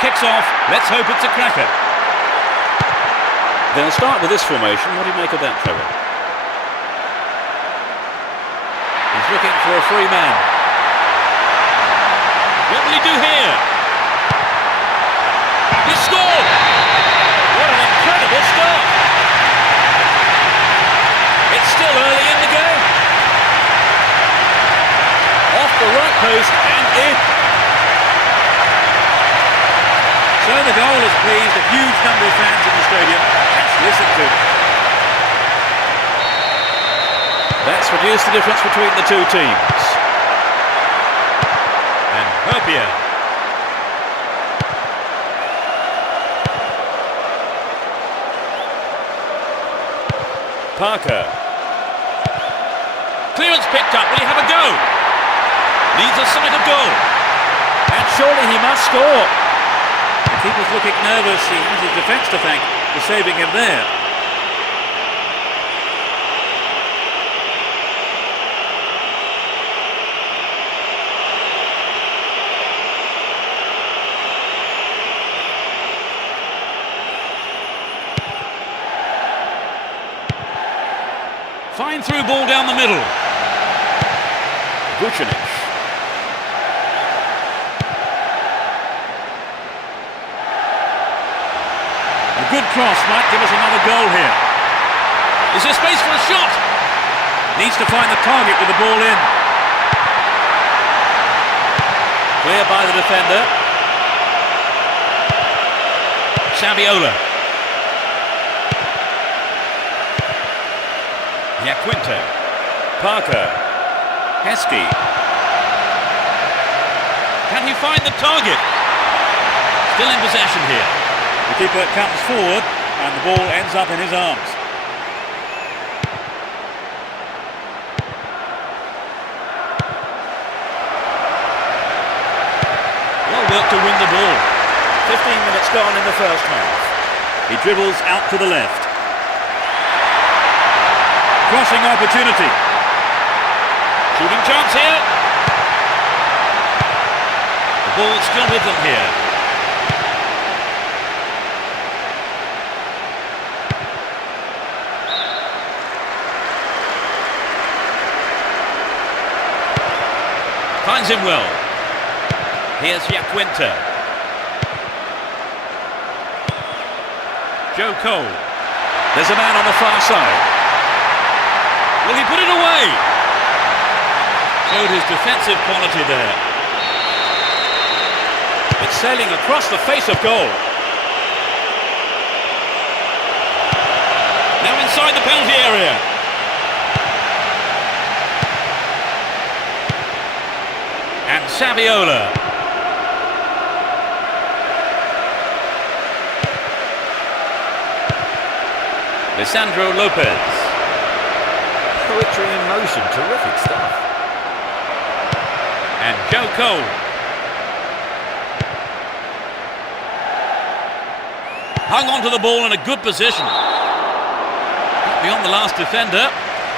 Kicks off. Let's hope it's a cracker. They'll start with this formation. What do you make of that, Trevor? He's looking for a free man. What will he do here? He scored! What an incredible start! It's still early in the game. Off the right post and in. So the goal has pleased a huge number of fans in the stadium. Let's listen to it. That's reduced the difference between the two teams. And Herpia. Parker. Clearance picked up. Will he have a go? Needs a sight of goal. And surely he must score. The keeper's looking nervous. He has his defence to thank for saving him there. Fine through ball down the middle. Vucinic. A good cross might give us another goal here. Is there space for a shot? Needs to find the target with the ball in. Clear by the defender. Saviola. Iaquinto. Parker. Heskey. Can he find the target? Still in possession here. The keeper comes forward and the ball ends up in his arms. Well worked to win the ball. 15 minutes gone in the first half. He dribbles out to the left. Crossing opportunity. Shooting chance here. The ball's still with them here. Finds him well. Here's Yaquinta. Joe Cole. There's a man on the far side. Will he put it away? Showed his defensive quality there. It's sailing across the face of goal. Now inside the penalty area. And Saviola. Lisandro Lopez. Poetry in motion, terrific stuff. And Joe Cole. Hung on to the ball in a good position. Got beyond the last defender,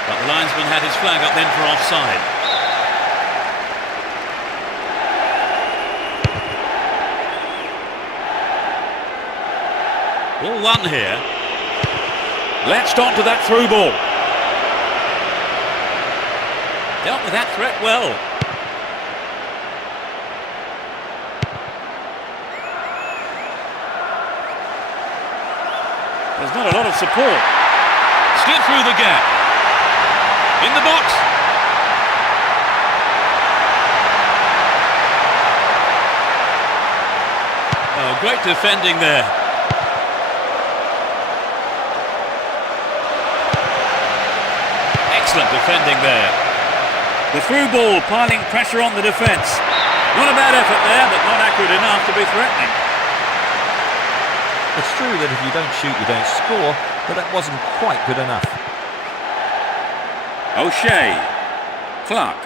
but the linesman had his flag up then for offside. Ball one here. Latched on to that through ball. Dealt with that threat well. There's not a lot of support. Slid through the gap. In the box. Oh, great defending there. Excellent defending there. The through ball piling pressure on the defence. Not a bad effort there, but not accurate enough to be threatening. It's true that if you don't shoot, you don't score, but that wasn't quite good enough. O'Shea. Clark.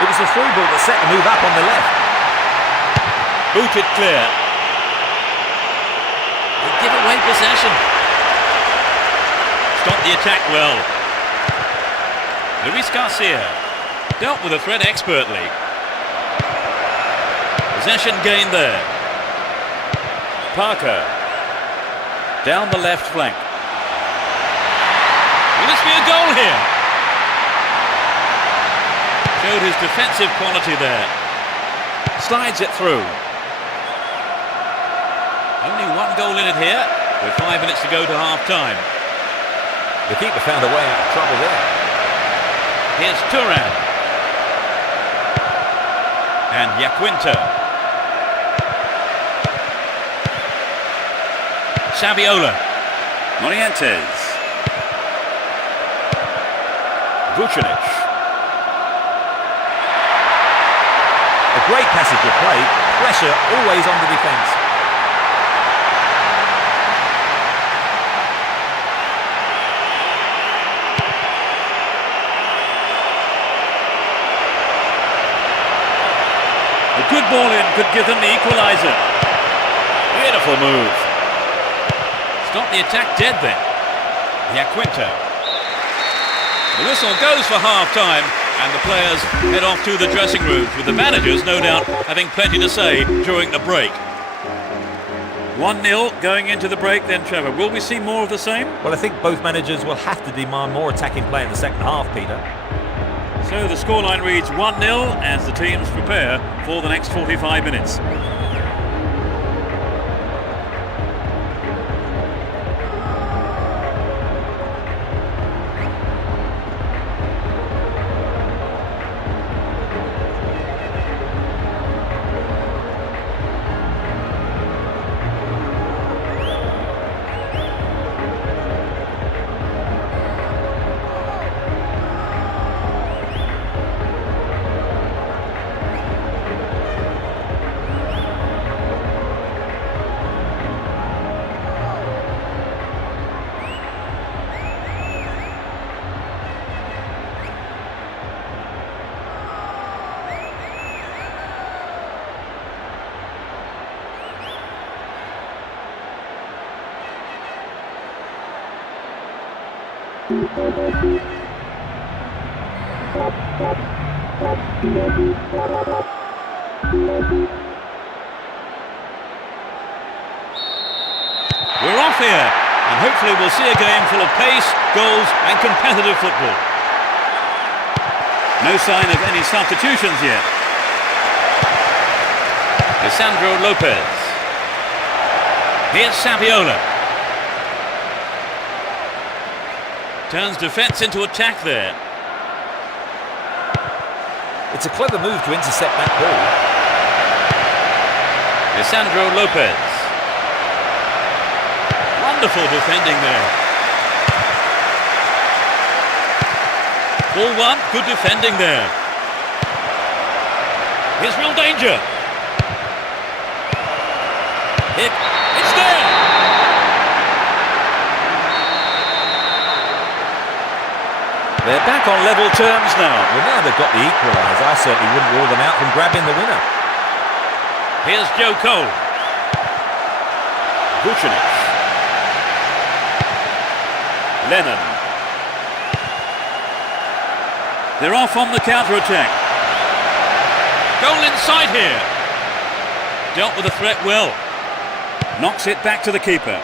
It was the through ball that set the move up on the left. Booted clear. They give away possession. Stopped the attack well. Luis Garcia dealt with the threat expertly. Possession gained there. Parker down the left flank. Will this be a goal here? Showed his defensive quality there. Slides it through. Only one goal in it here, with 5 minutes to go to half-time. The keeper found a way out of trouble there. Here's Turan. And Yaquinta. Saviola. Morientes. Vucinic. A great passage of play. Pressure always on the defence. A good ball in could give them the equaliser. Beautiful move. Stop the attack dead then. Yaquinta. The whistle goes for half-time and the players head off to the dressing rooms, with the managers no doubt having plenty to say during the break. 1-0 going into the break then, Trevor. Will we see more of the same? Well, I think both managers will have to demand more attacking play in the second half, Peter. So the scoreline reads 1-0 as the teams prepare for the next 45 minutes. We're off here, and hopefully we'll see a game full of pace, goals and competitive football. No sign of any substitutions yet. Lisandro Lopez. Here's Saviola. Turns defence into attack there. It's a clever move to intercept that ball. Lisandro Lopez. Wonderful defending there. Ball one, good defending there. Here's real danger. It's there! They're back on level terms now. Well, now they've got the equaliser, I certainly wouldn't rule them out from grabbing the winner. Here's Joe Cole. Vucinic. Lennon. They're off on the counter-attack. Goal inside here. Dealt with the threat well. Knocks it back to the keeper.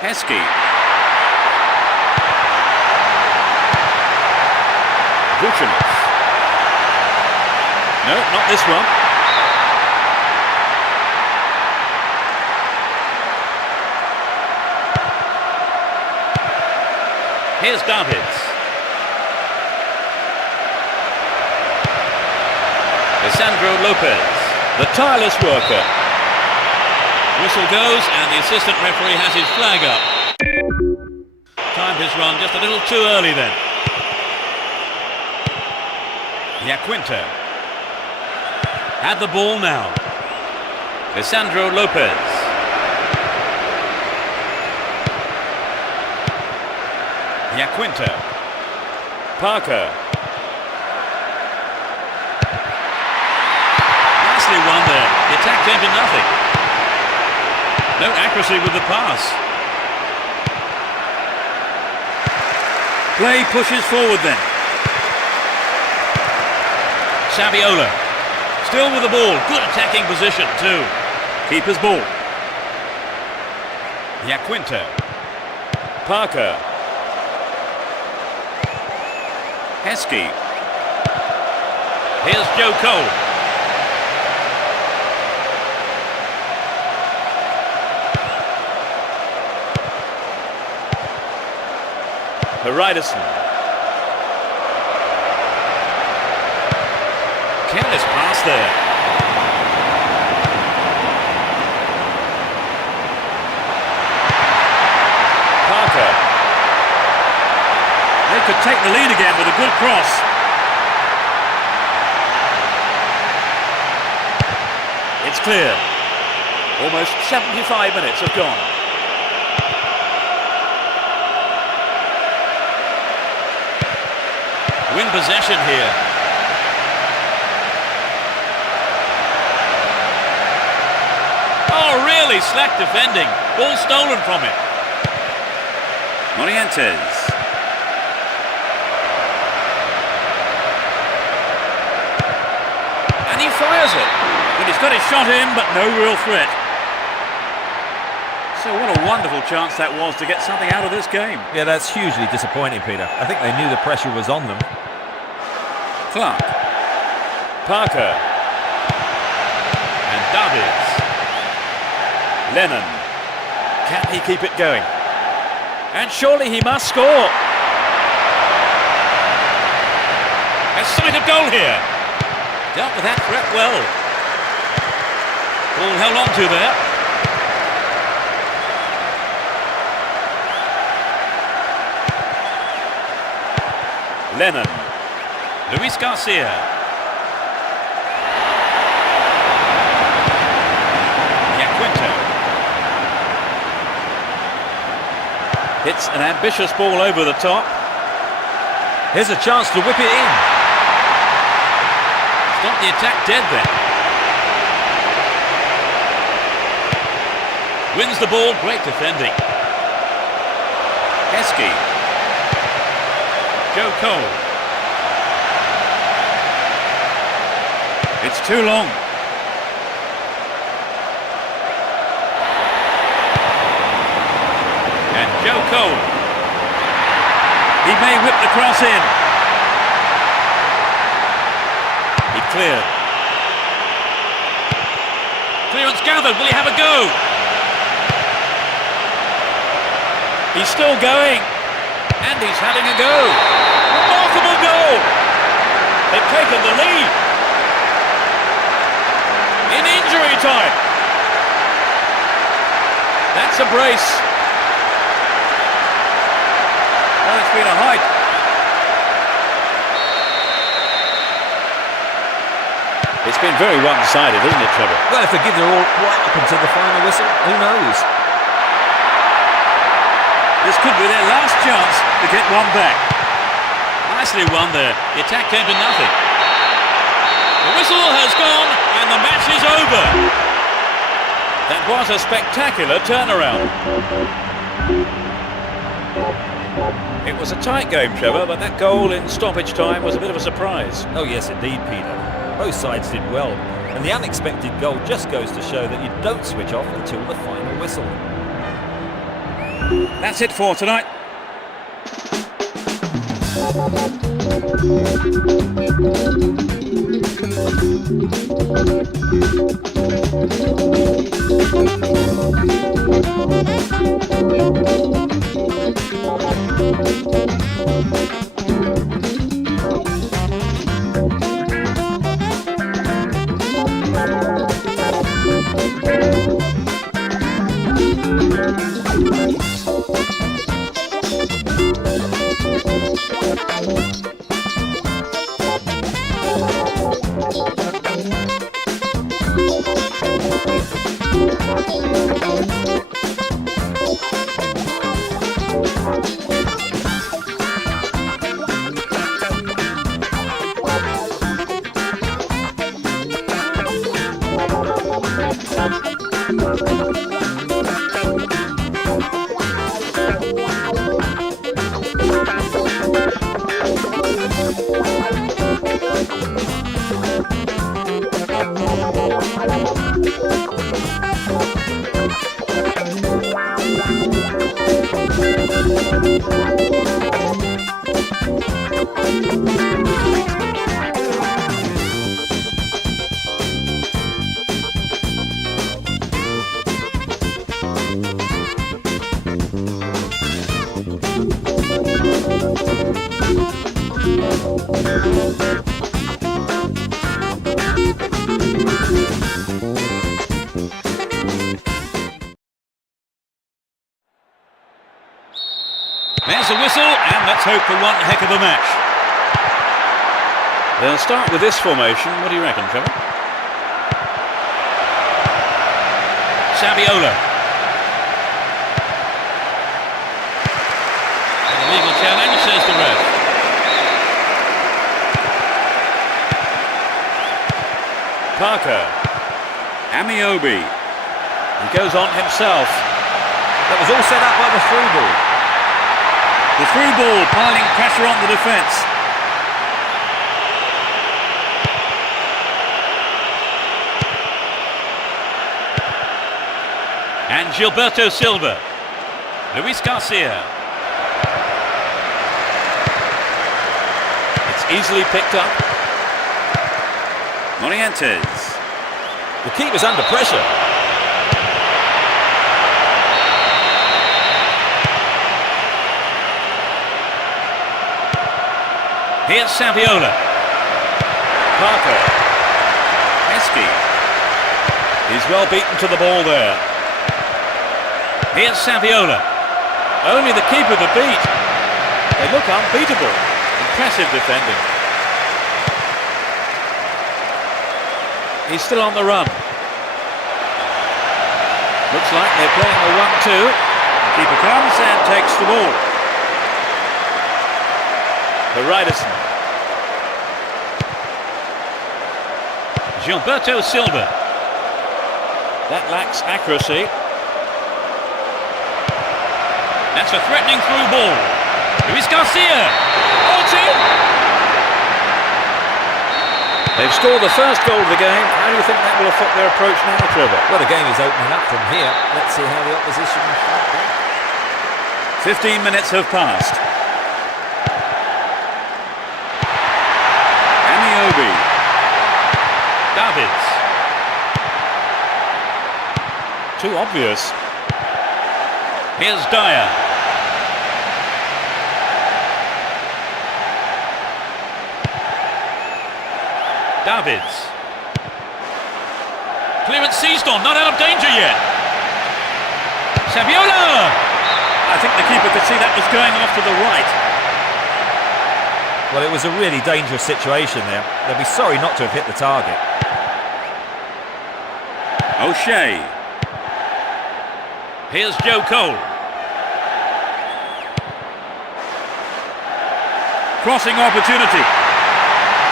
Heskey. Vucinic. No, not this one. Here's Davids. Lisandro Lopez, the tireless worker. Whistle goes and the assistant referee has his flag up. Timed his run just a little too early then. Iaquinta had the ball now. Lisandro Lopez. Iaquinta. Parker. Nicely won there. The attack came to nothing. No accuracy with the pass. Play pushes forward then. Saviola. Still with the ball. Good attacking position too. Keeper's ball. Iaquinta. Parker. Heskey. Here's Joe Cole. Haridason. Careless pass there. Parker. They could take the lead again with a good cross. It's clear. Almost 75 minutes have gone. Win possession here. Oh, really slack defending. Ball stolen from him. Morientes. And he fires it. But he's got his shot in, but no real threat. So what a wonderful chance that was to get something out of this game. Yeah, that's hugely disappointing, Peter. I think they knew the pressure was on them. Clark. Parker. And Davids. Lennon. Can he keep it going? And surely he must score. A sight of goal here. Dealt with that threat well. Ball held on to there. Lennon. Luis Garcia. Iaquinta. Hits an ambitious ball over the top. Here's a chance to whip it in. Stop the attack dead then. Wins the ball, great defending. Heskey. Joe Cole. It's too long. And Joe Cole. He may whip the cross in. He cleared. Clearance gathered. Will he have a go? He's still going. And he's having a go. Remarkable goal. They've taken the lead. In injury time. That's a brace. Well, it's been a height. It's been very one-sided, isn't it, Trevor? Well, if they give their all right up until the final whistle, who knows? This could be their last chance to get one back. Nicely won there. The attack came to nothing. The whistle has gone and the match is over. That was a spectacular turnaround. It was a tight game, Trevor, but that goal in stoppage time was a bit of a surprise. Oh yes, indeed, Peter. Both sides did well, and the unexpected goal just goes to show that you don't switch off until the final whistle. That's it for tonight. There's a whistle, and let's hope for one heck of a match. They'll start with this formation. What do you reckon, Trevor? Saviola. Illegal challenge, says the ref. Parker. Amiobi. He goes on himself. That was all set up by the through ball. The through ball piling pressure on the defence. And Gilberto Silva. Luis Garcia. It's easily picked up. Morientes. The keeper's under pressure. Here's Saviola. Parker. Heskey. He's well beaten to the ball there. Here's Saviola. Only the keeper the beat. They look unbeatable. Impressive defending. He's still on the run. Looks like they're playing a 1-2. The keeper comes and takes the ball. For Ryderson. Gilberto Silva. That lacks accuracy. That's a threatening through ball. Luis Garcia. Oh, it's in! They've scored the first goal of the game. How do you think that will affect their approach now, Trevor? Well, the game is opening up from here. Let's see how the opposition fight back. 15 minutes have passed. Amiobi. Davids. Too obvious. Here's Dyer. Davids. Clearance seized on, not out of danger yet. Saviola! I think the keeper could see that was going off to the right. Well, it was a really dangerous situation there. They'll be sorry not to have hit the target. O'Shea. Here's Joe Cole. Crossing opportunity.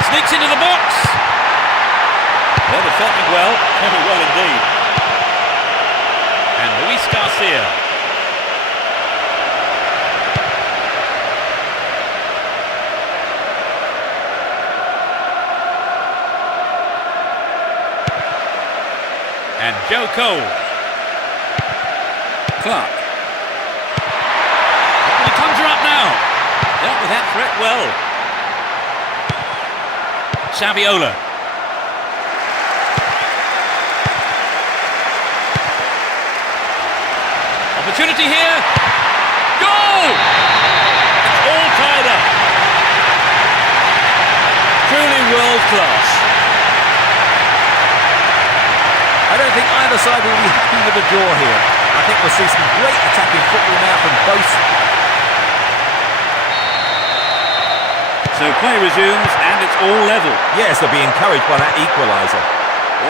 Sneaks into the box. They're defending well, very well indeed. And Luis Garcia. And Joe Cole. Clark. He conjure up now. Dealt with that threat well. Saviola. Opportunity here. Goal! It's all tied up. Truly world class. I don't think either side will be happy with the draw here. I think we'll see some great attacking football now from both. So play resumes and it's all level. Yes, they'll be encouraged by that equaliser.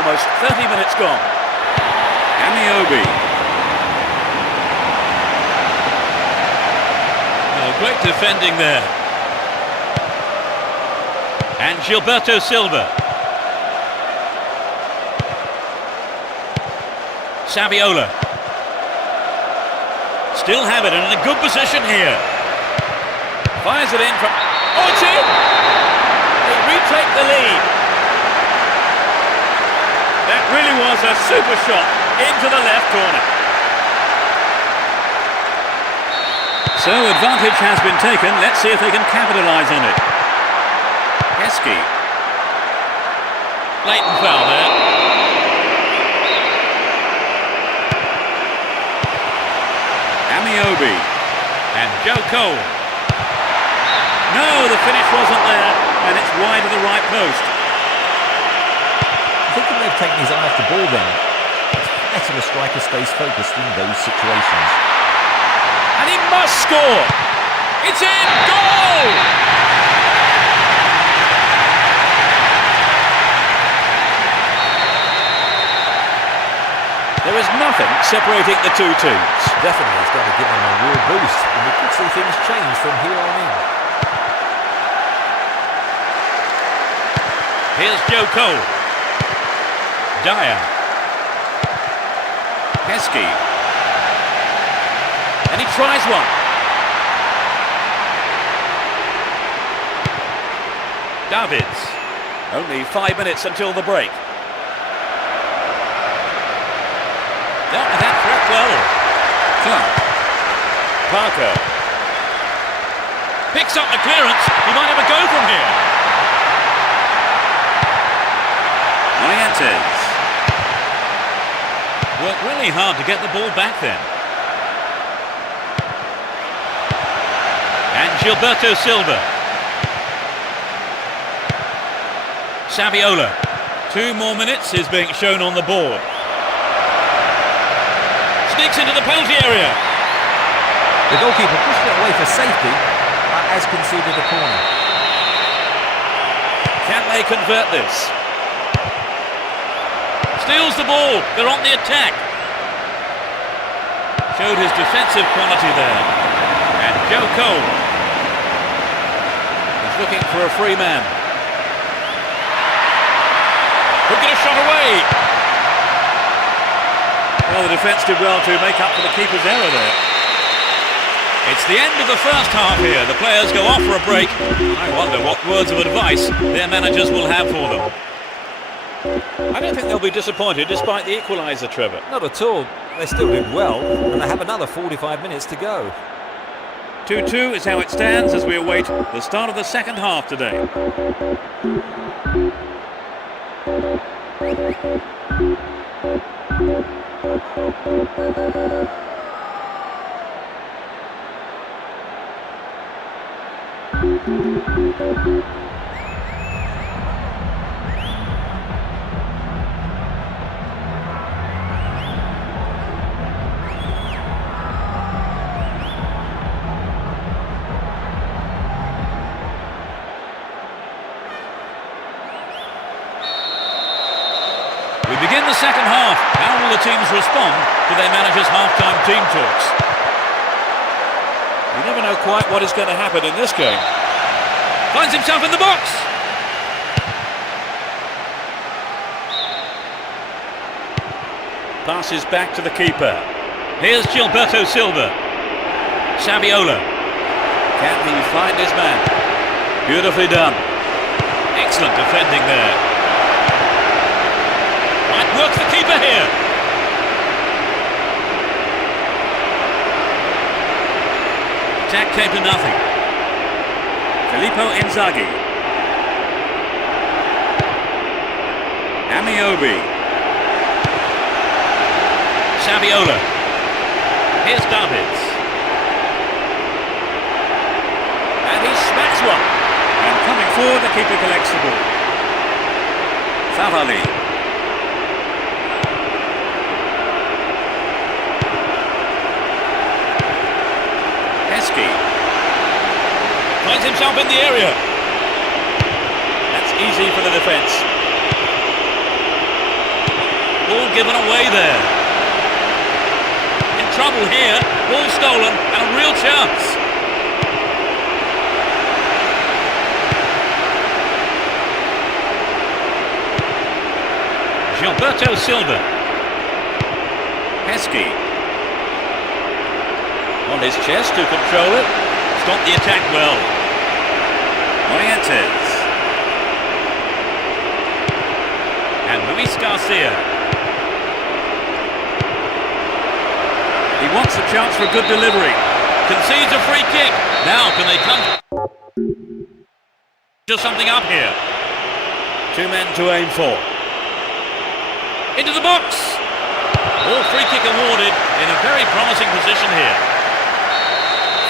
Almost 30 minutes gone. Amiobi. Oh, great defending there. And Gilberto Silva. Saviola. Still have it and in a good position here. Fires it in from... Oh, it's in! They retake the lead. That really was a super shot into the left corner. So advantage has been taken. Let's see if they can capitalise on it. Heskey. Blatant foul there. Amiobi. And Joe Cole. No, the finish wasn't there, and it's wide of the right post. I think he may have taken his eye off the ball then. It's better the striker stays focused in those situations. And he must score! It's in! Goal! There is nothing separating the two teams. Definitely, it's going to give them a real boost, and we could see things change from here on in. Here's Joe Cole. Dyer. Heskey. And he tries one. Davids. Only 5 minutes until the break. Dealt with that threat well. Clark. Parker. Picks up the clearance. He might have a go from here. Mayetes. Worked really hard to get the ball back then. And Gilberto Silva. Saviola. 2 more minutes is being shown on the board. Sneaks into the penalty area. The goalkeeper pushed it away for safety, but has conceded a corner. Can they convert this? Steals the ball. They're on the attack. Showed his defensive quality there. And Joe Cole is looking for a free man. Could get a shot away. Well, the defence did well to make up for the keeper's error there. It's the end of the first half here. The players go off for a break. I wonder what words of advice their managers will have for them. I don't think they'll be disappointed despite the equaliser, Trevor. Not at all. They still did well, and they have another 45 minutes to go. 2-2 is how it stands as we await the start of the second half today. We begin the second half. How will the teams respond to their manager's half-time team talks? You never know quite what is going to happen in this game. Finds himself in the box. Passes back to the keeper. Here's Gilberto Silva. Saviola. Can he find his man? Beautifully done. Excellent defending there. Might work the keeper here. Attack came to nothing. Filippo Inzaghi. Amiobi. Saviola. Here's Davids. And he smacks one. And coming forward, the keeper collects the ball. Favali. Finds himself in the area. That's easy for the defence. Ball given away there. In trouble here. Ball stolen and a real chance. Gilberto Silva. Heskey. On his chest to control it. Stop the attack well. Morientes. And Luis Garcia. He wants a chance for a good delivery. Concedes a free kick. Now can they come to something up here? Two men to aim for. Into the box. All free kick awarded in a very promising position here.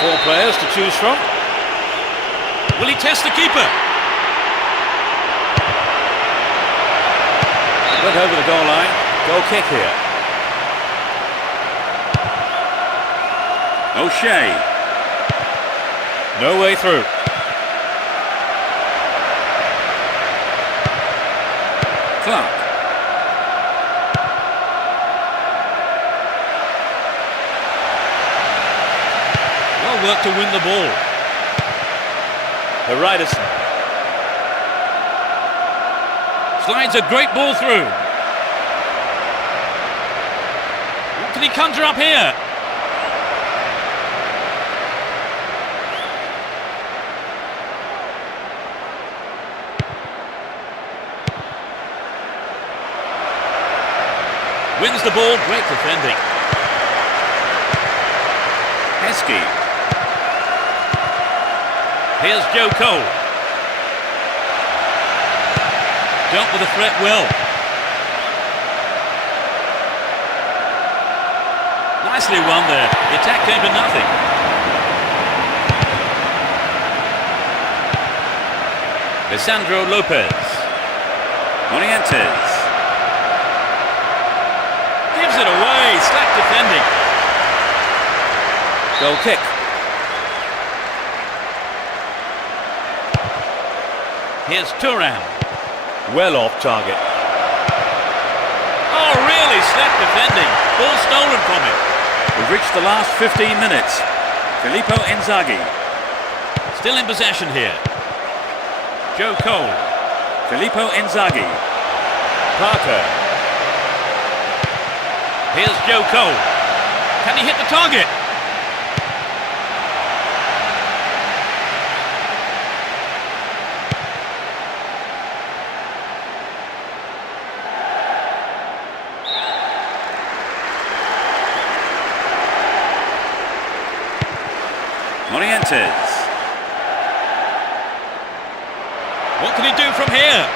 4 players to choose from. Will he test the keeper? Went over the goal line. Goal kick here. O'Shea. No way through. Clark. Well worked to win the ball. Horizon. Slides a great ball through. What can he conjure up here? Wins the ball, great defending. Heskey. Here's Joe Cole. Dealt with the threat well. Nicely won there. The attack came to nothing. Lisandro Lopez. Morientes. Gives it away. Slack defending. Goal kick. Here's Thuram. Well off target. Oh, really slack defending. Ball stolen from him. We've reached the last 15 minutes. Filippo Inzaghi. Still in possession here. Joe Cole. Filippo Inzaghi. Parker. Here's Joe Cole. Can he hit the target? Benitez. What can he do from here?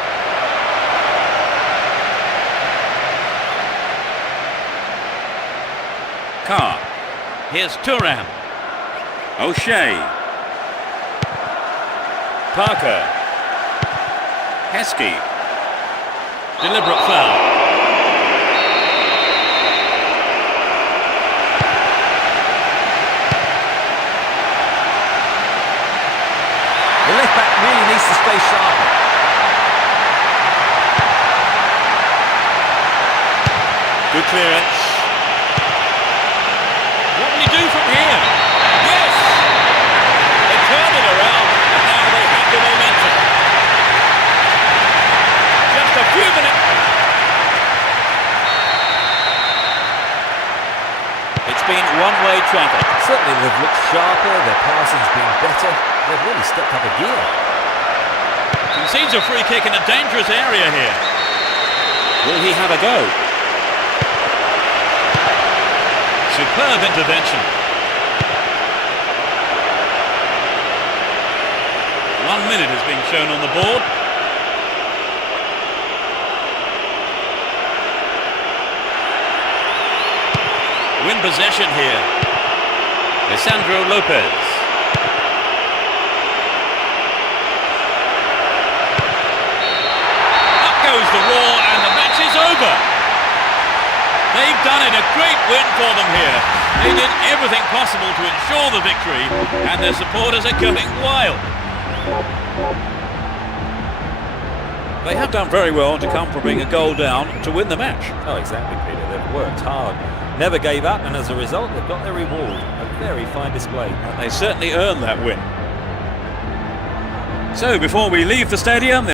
Carr. Here's Thuram. O'Shea. Parker. Heskey. Deliberate foul. The left back really needs to stay sharper. Good clearance. What will he do from here? Yes! They turn it around and now they have the momentum. Just a few minutes. It's been one-way traffic. Certainly they've looked sharper, their passing's been better. They've really stepped up a gear. Concedes a free kick in a dangerous area here. Will he have a go? Superb intervention. 1 minute has been shown on the board. Win possession here. Lisandro Lopez. Up goes the roar and the match is over. They've done it, a great win for them here. They did everything possible to ensure the victory and their supporters are going wild. They have done very well to come from being a goal down to win the match. Oh, exactly, Peter. They've worked hard, never gave up, and as a result, they've got their reward. A very fine display. They certainly earned that win. So, before we leave the stadium...